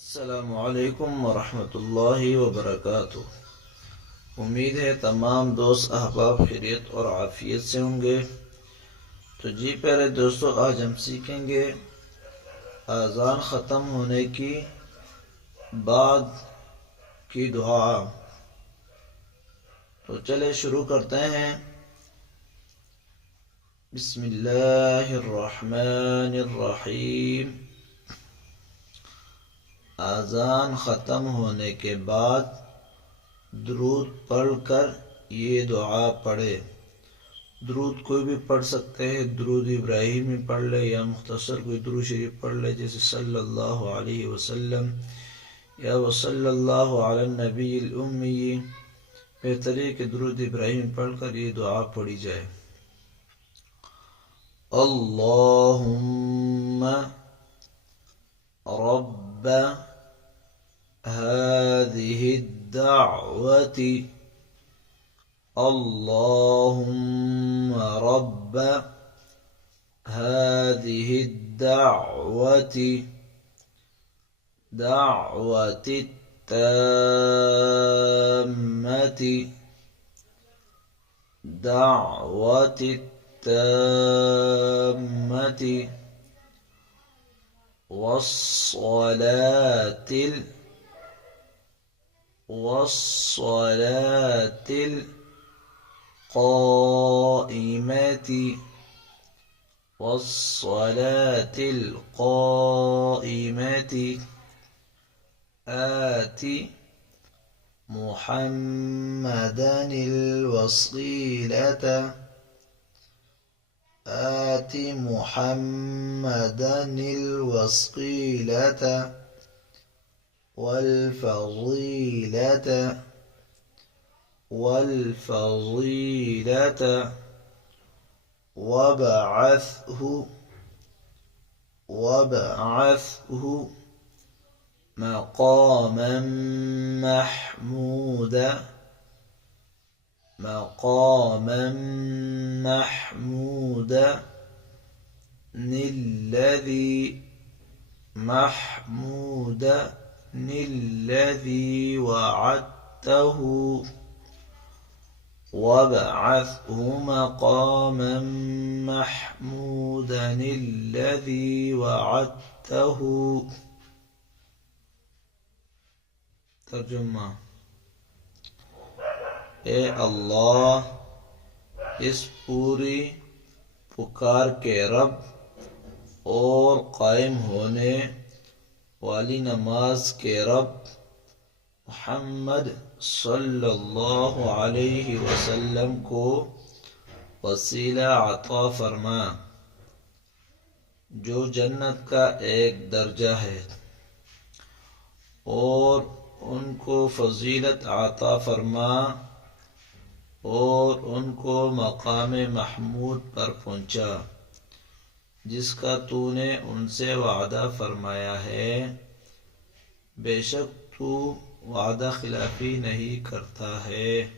السلام علیکم ورحمۃ اللہ وبرکاتہ۔ امید ہے تمام دوست احباب خیریت اور عافیت سے ہوں گے۔ تو جی پیارے دوستو، آج ہم سیکھیں گے اذان ختم ہونے کی بعد کی دعا۔ تو چلے شروع کرتے ہیں۔ بسم اللہ الرحمن الرحیم۔ اذان ختم ہونے کے بعد درود پڑھ کر یہ دعا پڑھے۔ درود کوئی بھی پڑھ سکتے ہیں، درود ابراہیمی پڑھ لے یا مختصر کوئی درود شریف پڑھ لے، جیسے صلی اللہ علیہ وسلم یا وصلی اللہ علی النبی الامی۔ بہتر ہے کہ درود ابراہیمی پڑھ کر یہ دعا پڑھی جائے۔ اللہم رب هذه الدعوة، اللهم رب هذه الدعوة دعوة التامة دعوة التامة والصلاة القائمة والصلاة القائمة آت محمدا الوسيلة آت محمدا الوسيلة والفضيلة وابعثه مقاما محمودا الذي وعدته وابعثه مقاما محمودا الذي وعدته۔ ترجمہ: اے اللہ، اس پوری پکار کے رب اور قائم ہونے والی نماز کے رب، محمد صلی اللہ علیہ وسلم کو وسیلہ عطا فرما، جو جنت کا ایک درجہ ہے، اور ان کو فضیلت عطا فرما اور ان کو مقام محمود پر پہنچا جس کا تو نے ان سے وعدہ فرمایا ہے۔ بے شک تو وعدہ خلافی نہیں کرتا ہے۔